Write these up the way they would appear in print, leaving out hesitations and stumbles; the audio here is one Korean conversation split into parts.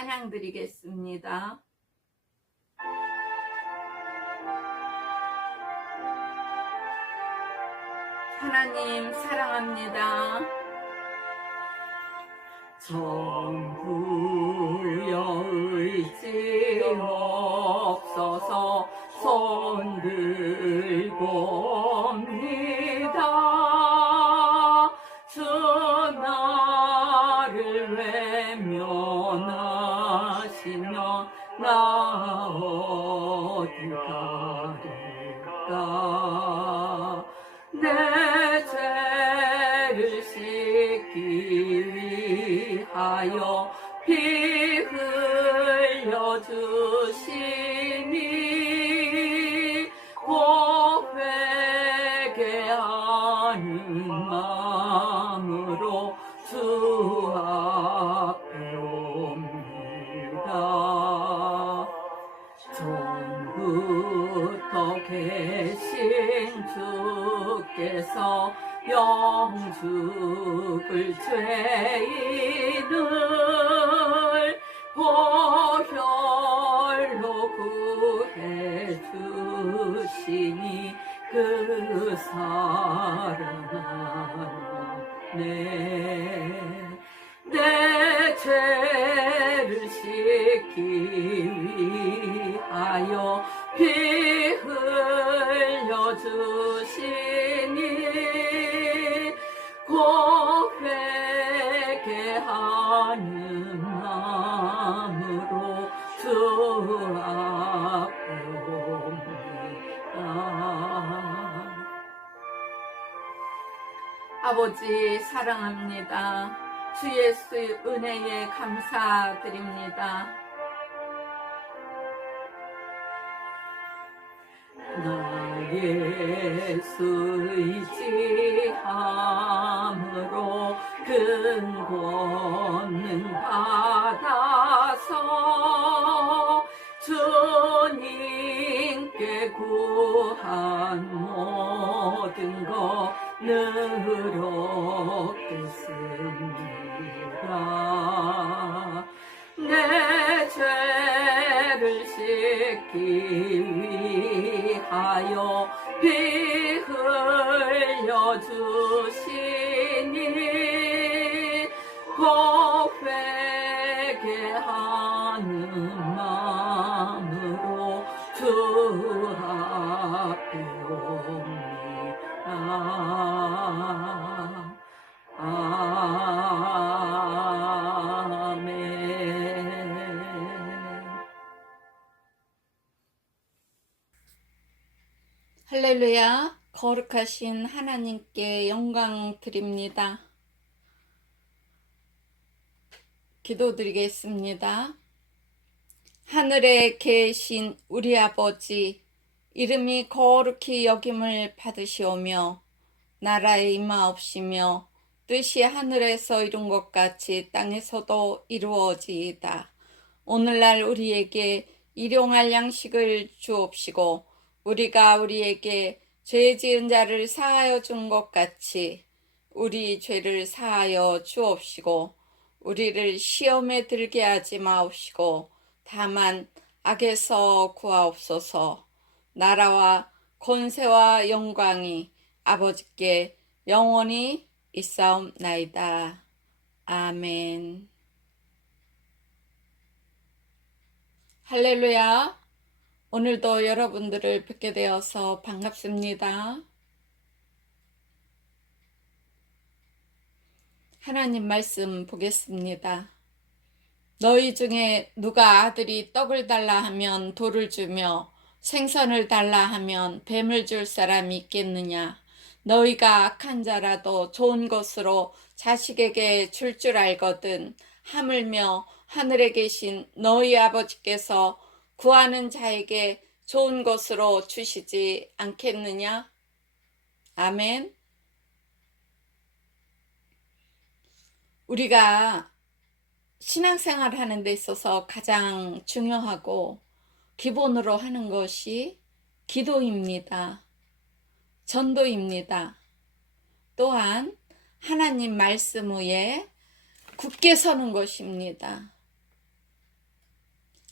찬양 드리겠습니다. 하나님 사랑합니다. 전부여 의지 없어서 손 들고 옵니다. 주 나를 외면하시면 나 어디 가리까. 내 죄를 씻기 위하여 피 흘려 주시니 곧 회개하는 마음으로 주 앞에 옵니다. 전부터 계신 주께서 영죽을 죄인을 보혈로 구해 주시니 그 사랑하네. 내 죄를 씻기 위하여 피 흘려 주시니 곧 회개하는 마음으로 주 앞에 옵니다. 아버지 사랑합니다. 주 예수의 은혜에 감사드립니다. 나 예수 의지함으로 큰 권능 받아서 주님께 구한 모든 것 늘 얻겠습니다. 내 죄를 씻기 위하여 피 흘려 주시니 곧 회개하는 마음으로 주 앞에 옵니다. 할렐루야. 거룩하신 하나님께 영광 드립니다. 기도드리겠습니다. 하늘에 계신 우리 아버지, 이름이 거룩히 여김을 받으시오며 나라에 임하옵시며 뜻이 하늘에서 이룬 것 같이 땅에서도 이루어지이다. 오늘날 우리에게 일용할 양식을 주옵시고 우리가 우리에게 죄 지은 자를 사하여 준 것 같이 우리 죄를 사하여 주옵시고 우리를 시험에 들게 하지 마옵시고 다만 악에서 구하옵소서. 나라와 권세와 영광이 아버지께 영원히 있사옵나이다. 아멘. 할렐루야. 오늘도 여러분들을 뵙게 되어서 반갑습니다. 하나님 말씀 보겠습니다. 너희 중에 누가 아들이 떡을 달라 하면 돌을 주며 생선을 달라 하면 뱀을 줄 사람이 있겠느냐? 너희가 악한 자라도 좋은 것으로 자식에게 줄 줄 알거든 하물며 하늘에 계신 너희 아버지께서 구하는 자에게 좋은 것으로 주시지 않겠느냐? 아멘. 우리가 신앙생활 하는 데 있어서 가장 중요하고 기본으로 하는 것이 기도입니다. 전도입니다. 또한 하나님 말씀 위에 굳게 서는 것입니다.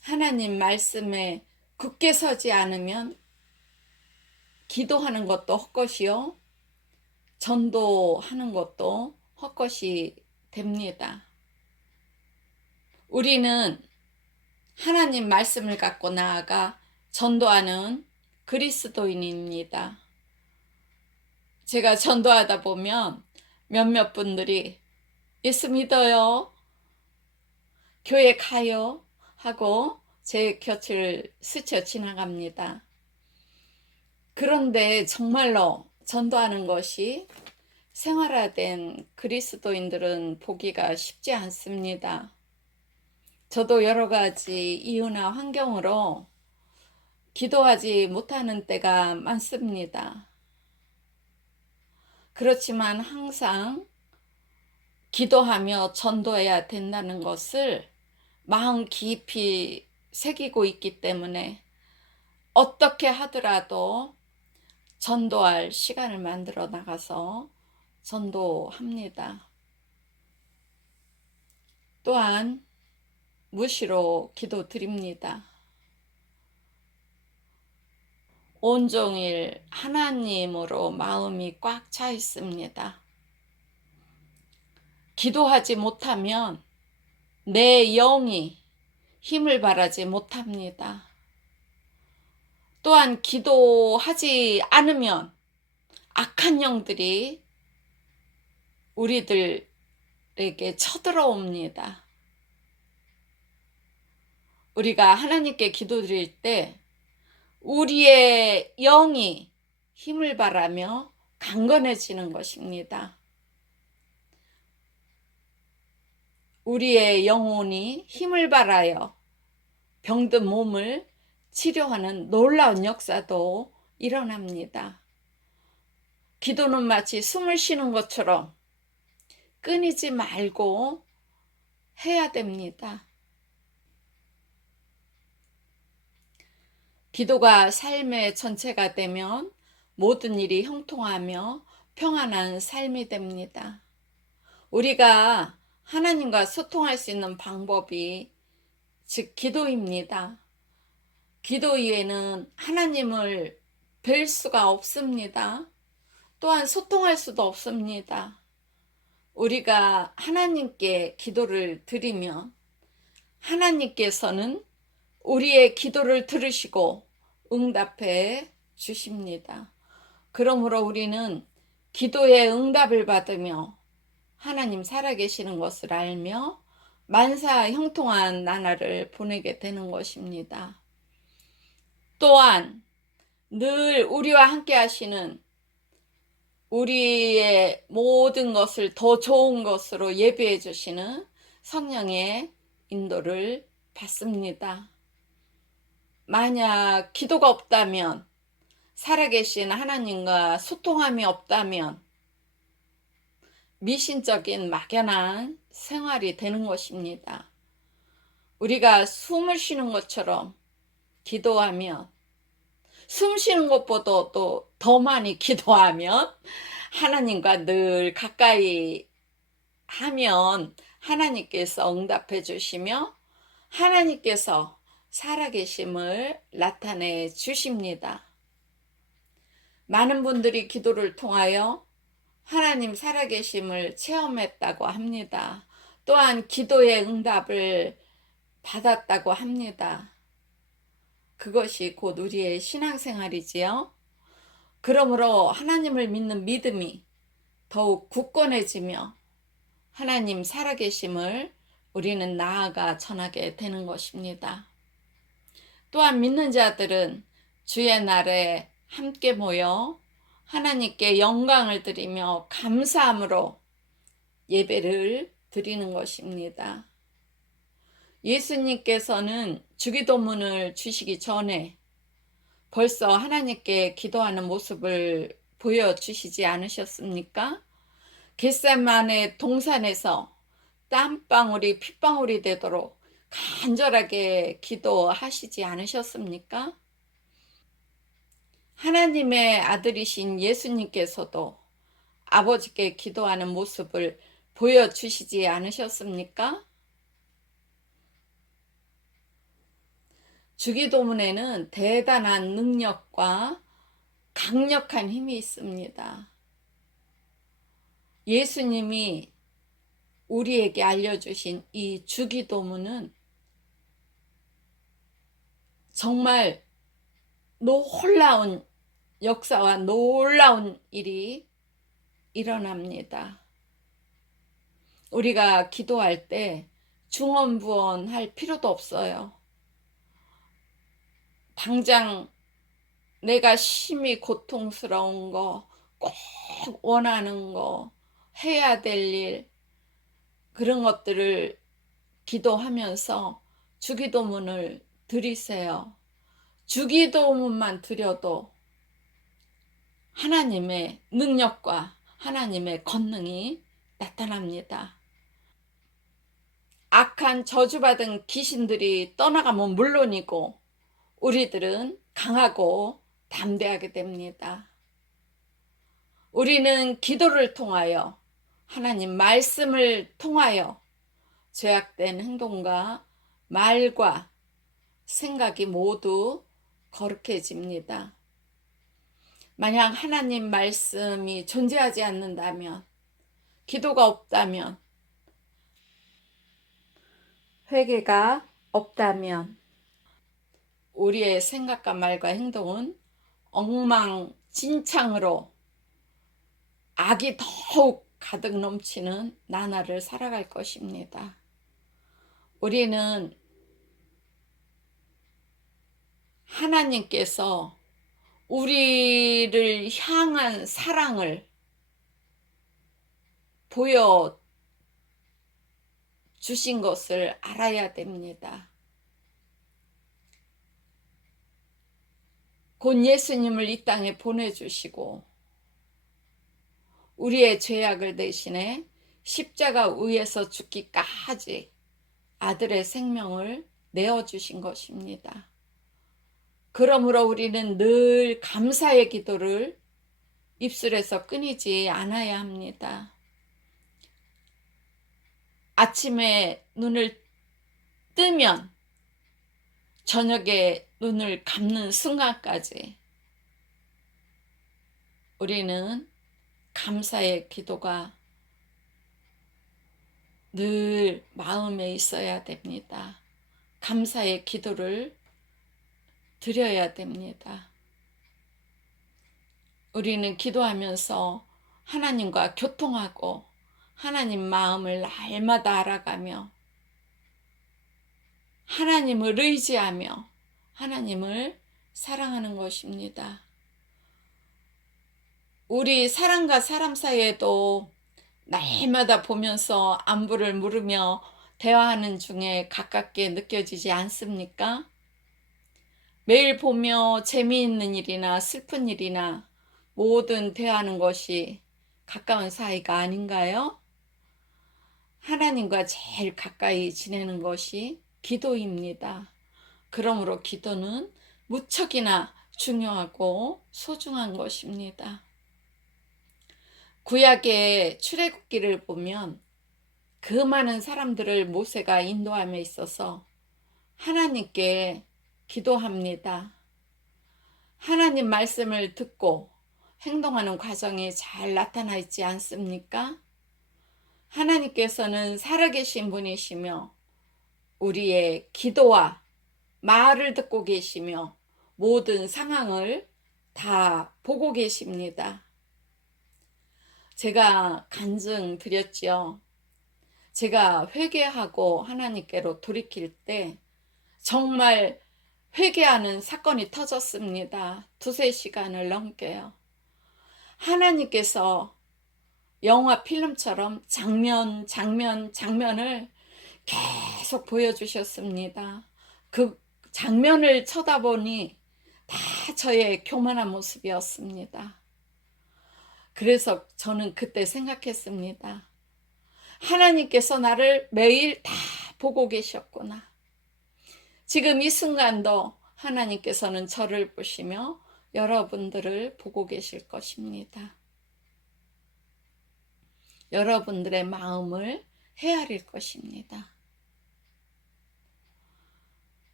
하나님 말씀에 굳게 서지 않으면 기도하는 것도 헛것이요, 전도하는 것도 헛것이 됩니다. 우리는 하나님 말씀을 갖고 나아가 전도하는 그리스도인입니다. 제가 전도하다 보면 몇몇 분들이 예수 믿어요, 교회 가요 하고 제 곁을 스쳐 지나갑니다. 그런데 정말로 전도하는 것이 생활화된 그리스도인들은 보기가 쉽지 않습니다. 저도 여러 가지 이유나 환경으로 기도하지 못하는 때가 많습니다. 그렇지만 항상 기도하며 전도해야 된다는 것을 마음 깊이 새기고 있기 때문에 어떻게 하더라도 전도할 시간을 만들어 나가서 전도합니다. 또한 무시로 기도드립니다. 온종일 하나님으로 마음이 꽉 차 있습니다. 기도하지 못하면 내 영이 힘을 발하지 못합니다. 또한 기도하지 않으면 악한 영들이 우리들에게 쳐들어옵니다. 우리가 하나님께 기도드릴 때 우리의 영이 힘을 발하며 강건해지는 것입니다. 우리의 영혼이 힘을 발하여 병든 몸을 치료하는 놀라운 역사도 일어납니다. 기도는 마치 숨을 쉬는 것처럼 끊이지 말고 해야 됩니다. 기도가 삶의 전체가 되면 모든 일이 형통하며 평안한 삶이 됩니다. 우리가 하나님과 소통할 수 있는 방법이 즉 기도입니다. 기도 이외에는 하나님을 뵐 수가 없습니다. 또한 소통할 수도 없습니다. 우리가 하나님께 기도를 드리면 하나님께서는 우리의 기도를 들으시고 응답해 주십니다. 그러므로 우리는 기도의 응답을 받으며 하나님 살아계시는 것을 알며 만사 형통한 나날을 보내게 되는 것입니다. 또한 늘 우리와 함께 하시는 우리의 모든 것을 더 좋은 것으로 예비해 주시는 성령의 인도를 받습니다. 만약 기도가 없다면, 살아계신 하나님과 소통함이 없다면 미신적인 막연한 생활이 되는 것입니다. 우리가 숨을 쉬는 것처럼 기도하면, 숨 쉬는 것보다 또 더 많이 기도하면 하나님과 늘 가까이 하면 하나님께서 응답해 주시며 하나님께서 살아계심을 나타내 주십니다. 많은 분들이 기도를 통하여 하나님 살아계심을 체험했다고 합니다. 또한 기도의 응답을 받았다고 합니다. 그것이 곧 우리의 신앙생활이지요. 그러므로 하나님을 믿는 믿음이 더욱 굳건해지며 하나님 살아계심을 우리는 나아가 전하게 되는 것입니다. 또한 믿는 자들은 주의 날에 함께 모여 하나님께 영광을 드리며 감사함으로 예배를 드리는 것입니다. 예수님께서는 주기도문을 주시기 전에 벌써 하나님께 기도하는 모습을 보여주시지 않으셨습니까? 겟세마네 동산에서 땀방울이 핏방울이 되도록 간절하게 기도하시지 않으셨습니까? 하나님의 아들이신 예수님께서도 아버지께 기도하는 모습을 보여주시지 않으셨습니까? 주기도문에는 대단한 능력과 강력한 힘이 있습니다. 예수님이 우리에게 알려주신 이 주기도문은 정말 놀라운 역사와 놀라운 일이 일어납니다. 우리가 기도할 때 중언부언할 필요도 없어요. 당장 내가 심히 고통스러운 거, 꼭 원하는 거, 해야 될 일, 그런 것들을 기도하면서 주기도문을 드리세요. 주기도문만 드려도 하나님의 능력과 하나님의 권능이 나타납니다. 악한 저주받은 귀신들이 떠나가면 물론이고 우리들은 강하고 담대하게 됩니다. 우리는 기도를 통하여 하나님 말씀을 통하여 죄악된 행동과 말과 생각이 모두 거룩해집니다. 만약 하나님 말씀이 존재하지 않는다면, 기도가 없다면, 회개가 없다면 우리의 생각과 말과 행동은 엉망진창으로 악이 더욱 가득 넘치는 나날을 살아갈 것입니다. 우리는 하나님께서 우리를 향한 사랑을 보여주신 것을 알아야 됩니다. 곧 예수님을 이 땅에 보내주시고 우리의 죄악을 대신해 십자가 위에서 죽기까지 아들의 생명을 내어주신 것입니다. 그러므로 우리는 늘 감사의 기도를 입술에서 끊이지 않아야 합니다. 아침에 눈을 뜨면 저녁에 눈을 감는 순간까지 우리는 감사의 기도가 늘 마음에 있어야 됩니다. 감사의 기도를 드려야 됩니다. 우리는 기도하면서 하나님과 교통하고 하나님 마음을 날마다 알아가며 하나님을 의지하며 하나님을 사랑하는 것입니다. 우리 사람과 사람 사이에도 날마다 보면서 안부를 물으며 대화하는 중에 가깝게 느껴지지 않습니까? 매일 보며 재미있는 일이나 슬픈 일이나 모든 대하는 것이 가까운 사이가 아닌가요? 하나님과 제일 가까이 지내는 것이 기도입니다. 그러므로 기도는 무척이나 중요하고 소중한 것입니다. 구약의 출애굽기를 보면 그 많은 사람들을 모세가 인도함에 있어서 하나님께 기도합니다. 하나님 말씀을 듣고 행동하는 과정이 잘 나타나 있지 않습니까? 하나님께서는 살아계신 분이시며 우리의 기도와 말을 듣고 계시며 모든 상황을 다 보고 계십니다. 제가 간증 드렸죠. 제가 회개하고 하나님께로 돌이킬 때 정말 회개하는 사건이 터졌습니다. 2-3시간을 넘게요. 하나님께서 영화 필름처럼 장면을 계속 보여주셨습니다. 그 장면을 쳐다보니 다 저의 교만한 모습이었습니다. 그래서 저는 그때 생각했습니다. 하나님께서 나를 매일 다 보고 계셨구나. 지금 이 순간도 하나님께서는 저를 보시며 여러분들을 보고 계실 것입니다. 여러분들의 마음을 헤아릴 것입니다.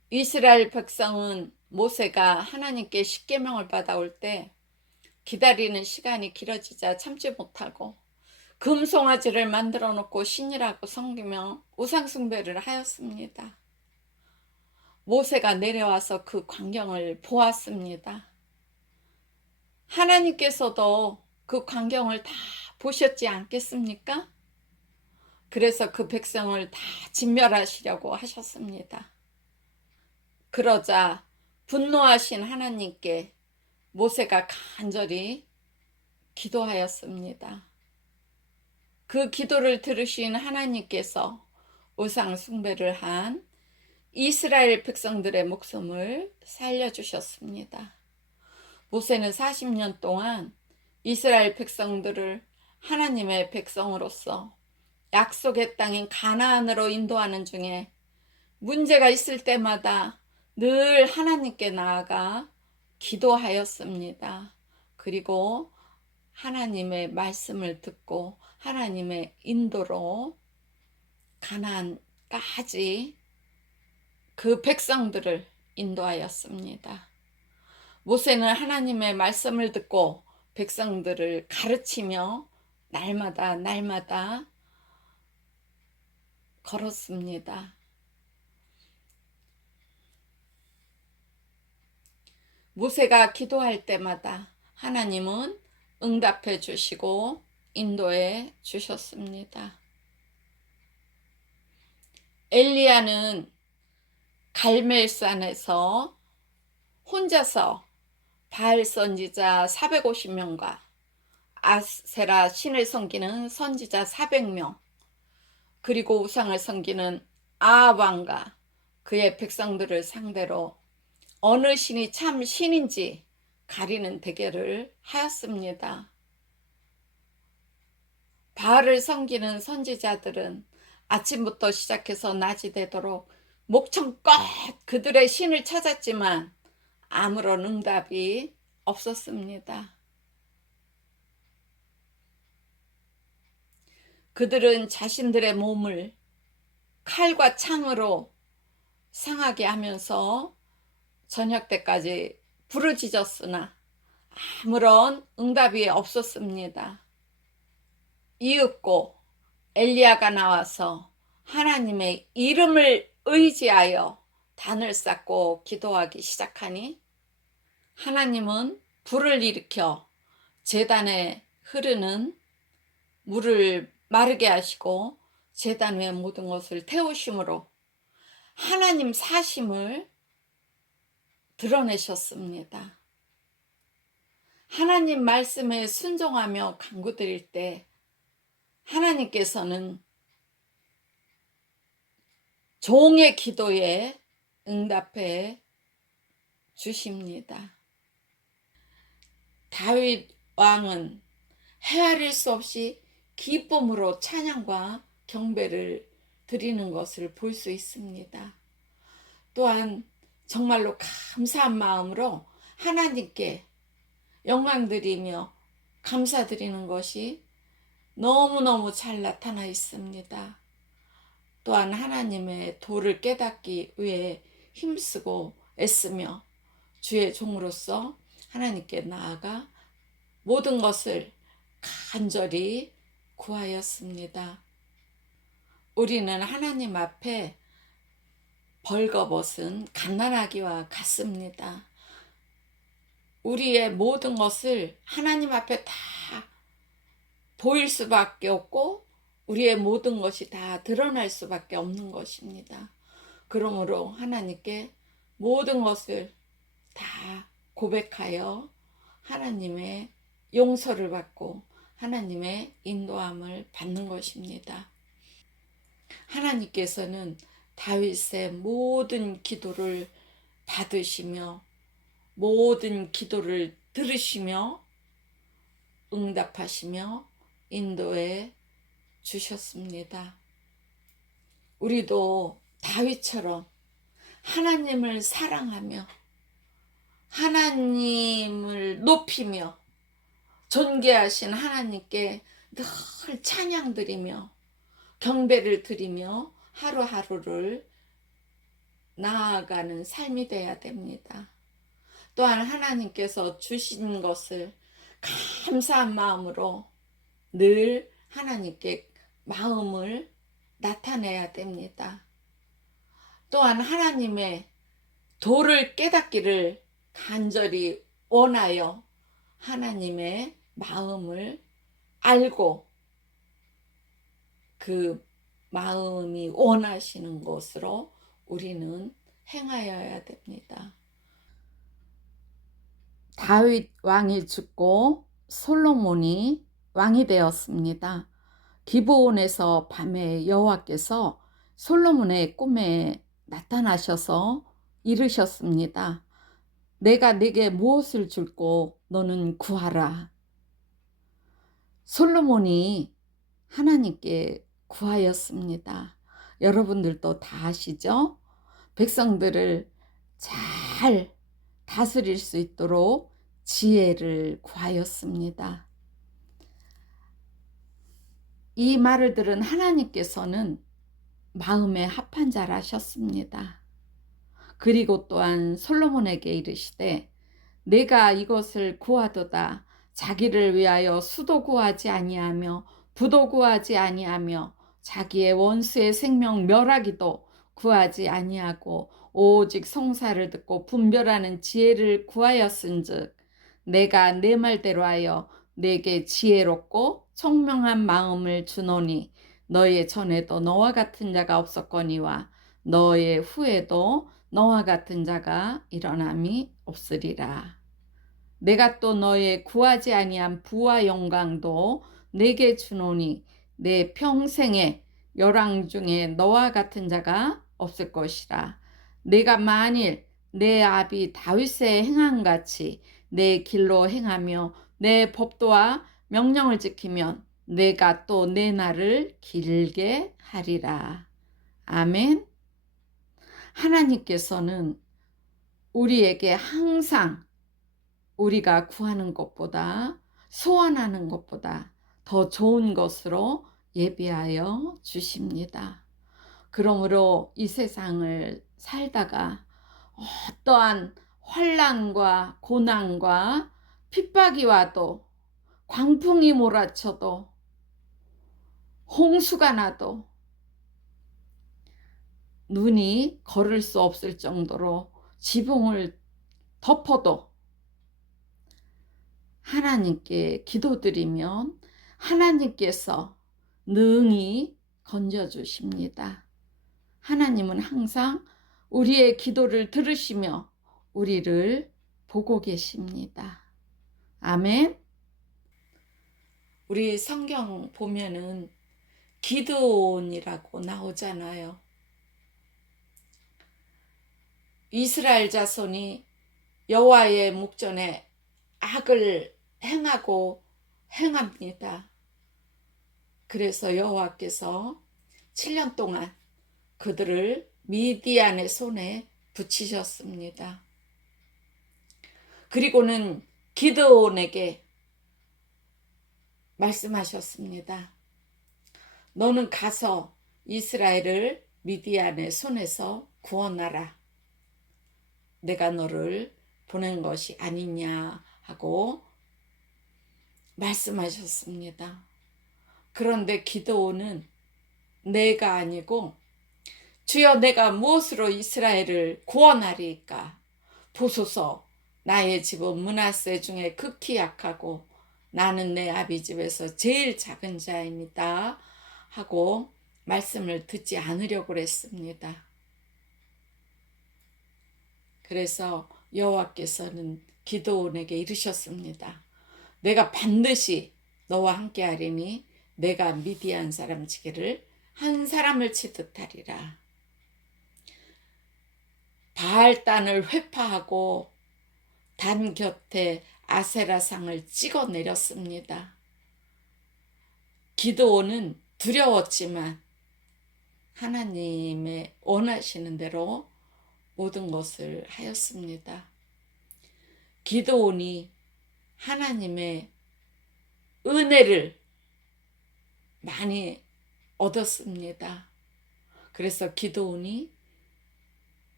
이스라엘 백성은 모세가 하나님께 십계명을 받아올 때 기다리는 시간이 길어지자 참지 못하고 금송아지를 만들어 놓고 신이라고 섬기며 우상숭배를 하였습니다. 모세가 내려와서 그 광경을 보았습니다. 하나님께서도 그 광경을 다 보셨지 않겠습니까? 그래서 그 백성을 다 진멸하시려고 하셨습니다. 그러자 분노하신 하나님께 모세가 간절히 기도하였습니다. 그 기도를 들으신 하나님께서 우상 숭배를 한 이스라엘 백성들의 목숨을 살려주셨습니다. 모세는 40년 동안 이스라엘 백성들을 하나님의 백성으로서 약속의 땅인 가나안으로 인도하는 중에 문제가 있을 때마다 늘 하나님께 나아가 기도하였습니다. 그리고 하나님의 말씀을 듣고 하나님의 인도로 가나안까지 그 백성들을 인도하였습니다. 모세는 하나님의 말씀을 듣고 백성들을 가르치며 날마다 걸었습니다. 모세가 기도할 때마다 하나님은 응답해 주시고 인도해 주셨습니다. 엘리야는 갈멜산에서 혼자서 바알 선지자 450명과 아세라 신을 섬기는 선지자 400명, 그리고 우상을 섬기는 아합 왕과 그의 백성들을 상대로 어느 신이 참 신인지 가리는 대결을 하였습니다. 바알을 섬기는 선지자들은 아침부터 시작해서 낮이 되도록 목청껏 그들의 신을 찾았지만 아무런 응답이 없었습니다. 그들은 자신들의 몸을 칼과 창으로 상하게 하면서 저녁 때까지 부르짖었으나 아무런 응답이 없었습니다. 이윽고 엘리야가 나와서 하나님의 이름을 의지하여 단을 쌓고 기도하기 시작하니 하나님은 불을 일으켜 제단에 흐르는 물을 마르게 하시고 제단 위의 모든 것을 태우심으로 하나님 사심을 드러내셨습니다. 하나님 말씀에 순종하며 간구드릴 때 하나님께서는 종의 기도에 응답해 주십니다. 다윗 왕은 헤아릴 수 없이 기쁨으로 찬양과 경배를 드리는 것을 볼 수 있습니다. 또한 정말로 감사한 마음으로 하나님께 영광 드리며 감사드리는 것이 너무너무 잘 나타나 있습니다. 또한 하나님의 도를 깨닫기 위해 힘쓰고 애쓰며 주의 종으로서 하나님께 나아가 모든 것을 간절히 구하였습니다. 우리는 하나님 앞에 벌거벗은 갓난아기와 같습니다. 우리의 모든 것을 하나님 앞에 다 보일 수밖에 없고 우리의 모든 것이 다 드러날 수밖에 없는 것입니다. 그러므로 하나님께 모든 것을 다 고백하여 하나님의 용서를 받고 하나님의 인도함을 받는 것입니다. 하나님께서는 다윗의 모든 기도를 받으시며 모든 기도를 들으시며 응답하시며 인도해 주셨습니다. 우리도 다윗처럼 하나님을 사랑하며 하나님을 높이며 존귀하신 하나님께 늘 찬양 드리며 경배를 드리며 하루하루를 나아가는 삶이 돼야 됩니다. 또한 하나님께서 주신 것을 감사한 마음으로 늘 하나님께 마음을 나타내야 됩니다. 또한 하나님의 도를 깨닫기를 간절히 원하여 하나님의 마음을 알고 그 마음이 원하시는 것으로 우리는 행하여야 됩니다. 다윗 왕이 죽고 솔로몬이 왕이 되었습니다. 기브온에서 밤에 여호와께서 솔로몬의 꿈에 나타나셔서 이르셨습니다. 내가 네게 무엇을 줄고 너는 구하라. 솔로몬이 하나님께 구하였습니다. 여러분들도 다 아시죠? 백성들을 잘 다스릴 수 있도록 지혜를 구하였습니다. 이 말을 들은 하나님께서는 마음에 합한 자라셨습니다. 그리고 또한 솔로몬에게 이르시되 내가 이것을 구하도다. 자기를 위하여 수도 구하지 아니하며 부도 구하지 아니하며 자기의 원수의 생명 멸하기도 구하지 아니하고 오직 성사를 듣고 분별하는 지혜를 구하였은즉 내가 내 말대로 하여 내게 지혜롭고 청명한 마음을 주노니 너의 전에도 너와 같은 자가 없었거니와 너의 후에도 너와 같은 자가 일어남이 없으리라. 내가 또 너의 구하지 아니한 부와 영광도 내게 주노니 내 평생의 열왕 중에 너와 같은 자가 없을 것이라. 내가 만일 내 아비 다윗의 행함같이 내 길로 행하며 내 법도와 명령을 지키면 내가 또 내 날을 길게 하리라. 아멘. 하나님께서는 우리에게 항상 우리가 구하는 것보다 소원하는 것보다 더 좋은 것으로 예비하여 주십니다. 그러므로 이 세상을 살다가 어떠한 환난과 고난과 핍박이 와도 광풍이 몰아쳐도 홍수가 나도 눈이 걸을 수 없을 정도로 지붕을 덮어도 하나님께 기도드리면 하나님께서 능히 건져주십니다. 하나님은 항상 우리의 기도를 들으시며 우리를 보고 계십니다. 아멘. 우리 성경 보면은 기드온이라고 나오잖아요. 이스라엘 자손이 여호와의 목전에 악을 행하고 행합니다. 그래서 여호와께서 7년 동안 그들을 미디안의 손에 붙이셨습니다. 그리고는 기드온에게 말씀하셨습니다. 너는 가서 이스라엘을 미디안의 손에서 구원하라. 내가 너를 보낸 것이 아니냐 하고 말씀하셨습니다. 그런데 기드온은 내가 아니고 주여 내가 무엇으로 이스라엘을 구원하리까? 보소서 나의 집은 므낫세 중에 극히 약하고 나는 내 아비 집에서 제일 작은 자입니다 하고 말씀을 듣지 않으려고 그랬습니다. 그래서 여호와께서는 기드온에게 이르셨습니다. 내가 반드시 너와 함께 하리니 내가 미디안 사람 치기를 한 사람을 치듯 하리라. 바알단을 회파하고 단 곁에 아세라상을 찍어 내렸습니다. 기드온은 두려웠지만 하나님의 원하시는 대로 모든 것을 하였습니다. 기드온이 하나님의 은혜를 많이 얻었습니다. 그래서 기드온이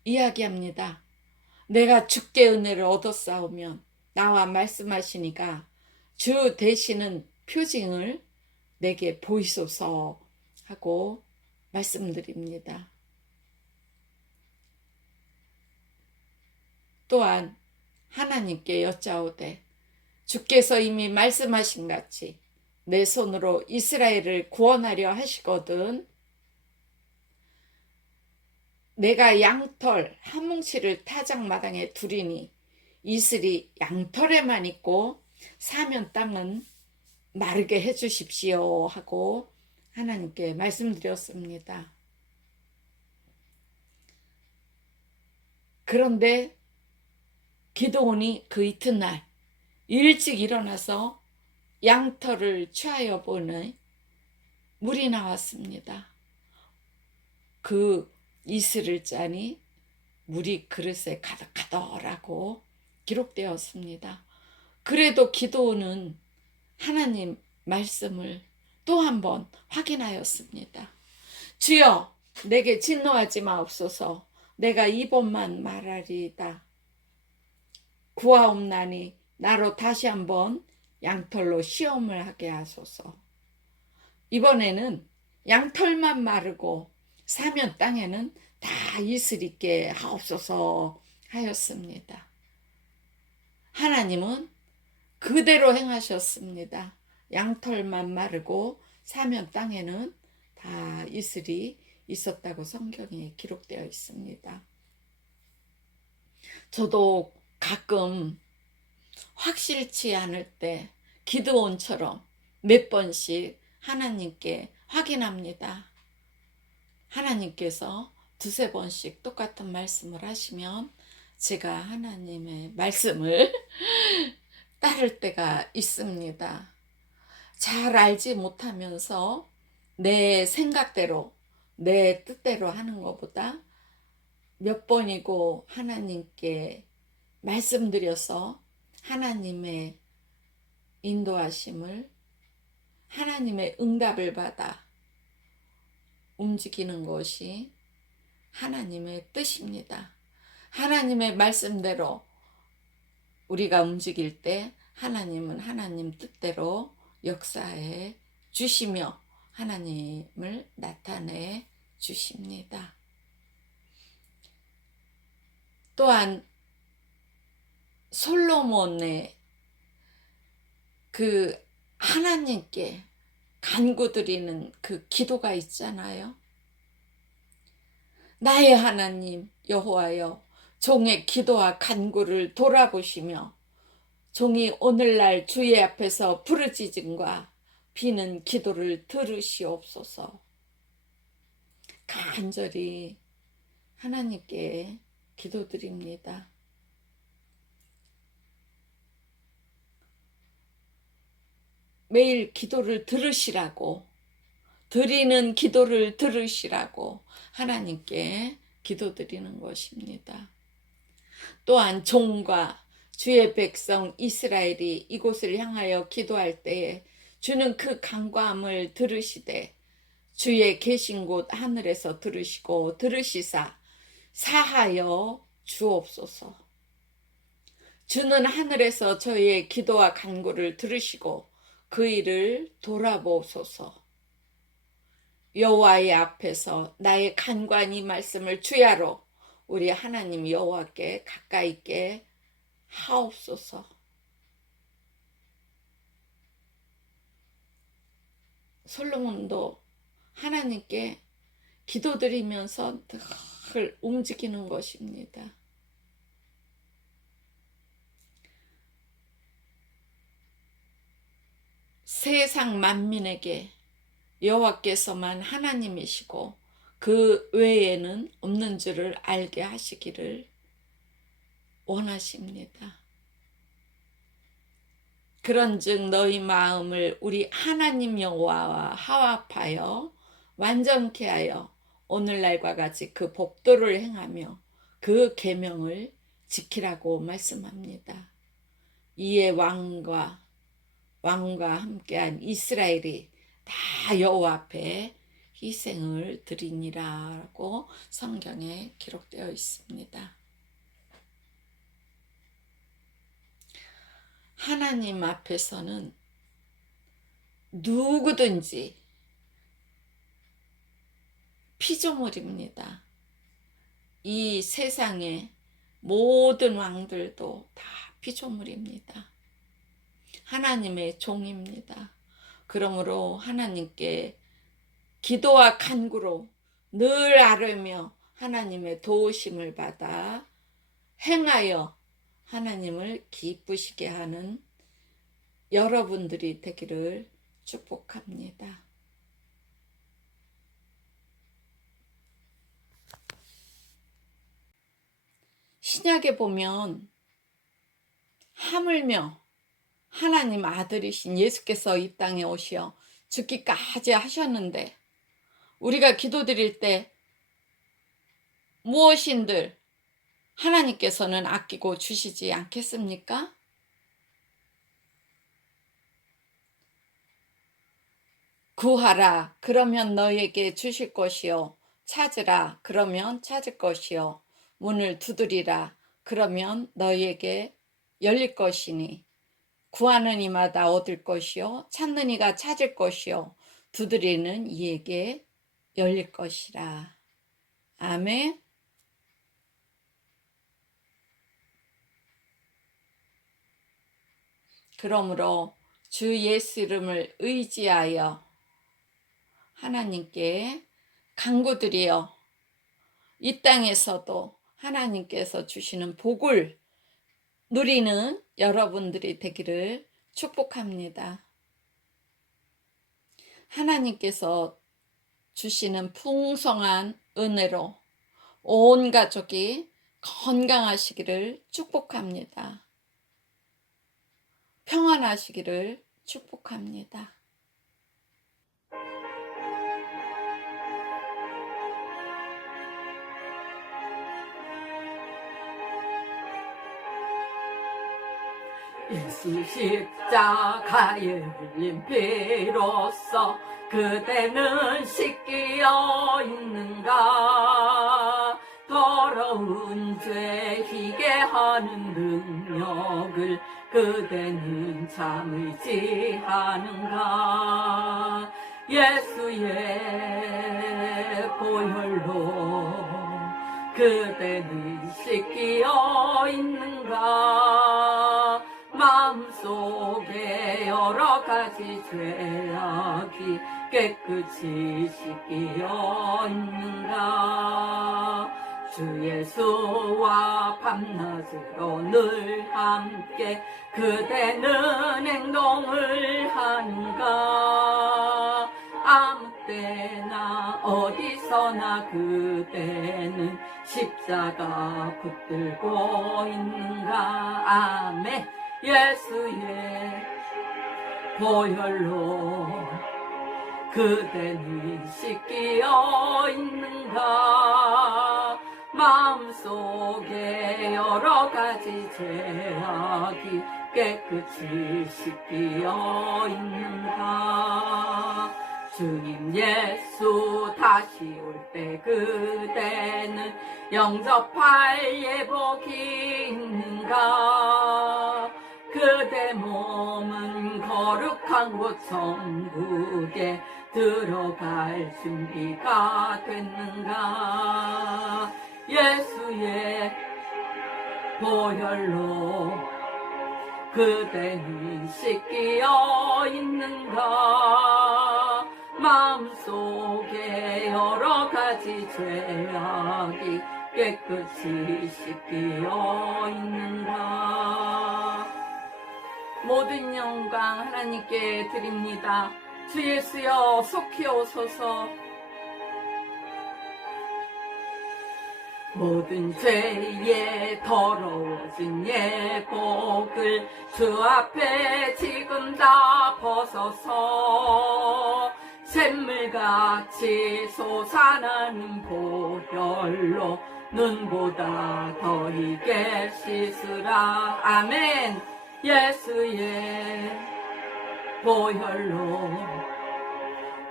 이야기합니다. 내가 주께 은혜를 얻었사오면 나와 말씀하시니까 주 되시는 표징을 내게 보이소서 하고 말씀드립니다. 또한 하나님께 여짜오되 주께서 이미 말씀하신 같이 내 손으로 이스라엘을 구원하려 하시거든 내가 양털 한 뭉치를 타작마당에 두리니 이슬이 양털에만 있고 사면 땅은 마르게 해주십시오 하고 하나님께 말씀드렸습니다. 그런데 기드온이 그 이튿날 일찍 일어나서 양털을 취하여 보니 물이 나왔습니다. 그 이슬을 짜니 물이 그릇에 가득하더라고 기록되었습니다. 그래도 기드온은 하나님 말씀을 또 한 번 확인하였습니다. 주여 내게 진노하지 마옵소서. 내가 이번만 말하리이다. 구하옵나니 나로 다시 한번 양털로 시험을 하게 하소서. 이번에는 양털만 마르고 사면 땅에는 다 이슬 있게 하옵소서 하였습니다. 하나님은 그대로 행하셨습니다. 양털만 마르고 사면 땅에는 다 이슬이 있었다고 성경에 기록되어 있습니다. 저도 가끔 확실치 않을 때 기드온처럼 몇 번씩 하나님께 확인합니다. 하나님께서 두세 번씩 똑같은 말씀을 하시면 제가 하나님의 말씀을 따를 때가 있습니다. 잘 알지 못하면서 내 생각대로 내 뜻대로 하는 것보다 몇 번이고 하나님께 말씀드려서 하나님의 인도하심을 하나님의 응답을 받아 움직이는 것이 하나님의 뜻입니다. 하나님의 말씀대로 우리가 움직일 때 하나님은 하나님 뜻대로 역사해 주시며 하나님을 나타내 주십니다. 또한 솔로몬의 그 하나님께 간구드리는 그 기도가 있잖아요. 나의 하나님 여호와여, 종의 기도와 간구를 돌아보시며 종이 오늘날 주의 앞에서 부르짖음과 비는 기도를 들으시옵소서. 간절히 하나님께 기도드립니다. 매일 기도를 들으시라고, 드리는 기도를 들으시라고 하나님께 기도드리는 것입니다. 또한 종과 주의 백성 이스라엘이 이곳을 향하여 기도할 때에 주는 그 간구함을 들으시되 주의 계신 곳 하늘에서 들으시고 들으시사 사하여 주옵소서. 주는 하늘에서 저희의 기도와 간구를 들으시고 그 일을 돌아보소서. 여호와의 앞에서 나의 간구한 이 말씀을 주야로 우리 하나님 여호와께 가까이 있게 하옵소서. 솔로몬도 하나님께 기도드리면서 늘 움직이는 것입니다. 세상 만민에게 여호와께서만 하나님이시고 그 외에는 없는 줄을 알게 하시기를 원하십니다. 그런즉 너희 마음을 우리 하나님 여호와와 화합하여 완전케 하여 오늘날과 같이 그 법도를 행하며 그 계명을 지키라고 말씀합니다. 이에 왕과 함께한 이스라엘이 다 여호와 앞에 희생을 드리니라고 성경에 기록되어 있습니다. 하나님 앞에서는 누구든지 피조물입니다. 이 세상의 모든 왕들도 다 피조물입니다. 하나님의 종입니다. 그러므로 하나님께 기도와 간구로 늘 아뢰며 하나님의 도우심을 받아 행하여 하나님을 기쁘시게 하는 여러분들이 되기를 축복합니다. 신약에 보면 하물며 하나님 아들이신 예수께서 이 땅에 오시어 죽기까지 하셨는데 우리가 기도드릴 때 무엇인들 하나님께서는 아끼고 주시지 않겠습니까? 구하라 그러면 너에게 주실 것이요 찾으라 그러면 찾을 것이요 문을 두드리라 그러면 너희에게 열릴 것이니 구하는 이마다 얻을 것이요 찾는 이가 찾을 것이요 두드리는 이에게 열릴 것이라. 아멘. 그러므로 주 예수 이름을 의지하여 하나님께 간구드리어 이 땅에서도 하나님께서 주시는 복을 누리는 여러분들이 되기를 축복합니다. 하나님께서 주시는 풍성한 은혜로 온 가족이 건강하시기를 축복합니다. 평안하시기를 축복합니다. 예수 십자가에 흘린 피로써 그대는 씻기어 있는가. 더러운 죄 희게 하는 능력을 그대는 참 의지하는가. 예수의 보혈로 그대는 씻기어 있는가. 마음속에 여러 가지 죄악이 깨끗이 씻기어 있는가. 주 예수와 밤낮으로 늘 함께 그대는 행동을 하는가. 아무 때나 어디서나 그대는 십자가 붙들고 있는가. 아멘. 예수의 보혈로 그대는 씻기어 있는가. 마음속에 여러 가지 죄악이 깨끗이 씻기어 있는가. 주님 예수 다시 올 때 그대는 영접할 예복이 있는가. 그대 몸은 거룩한 곳 천국에 들어갈 준비가 됐는가. 예수의 보혈로 그대는 씻기어 있는가. 마음속에 여러 가지 죄악이 깨끗이 씻기어 있는가. 모든 영광 하나님께 드립니다. 주 예수여 속히 오소서. 모든 죄에 더러워진 예복을 주 앞에 지금 다 벗어서 샘물같이 솟아나는 보혈로 눈보다 더 익게 씻으라. 아멘. 예수의 보혈로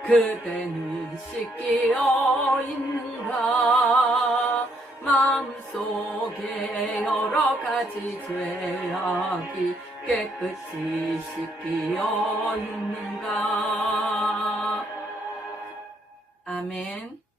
그대는 씻기어 있는가 마음속에 여러 가지 죄악이 깨끗이 씻기어 있는가. 아멘.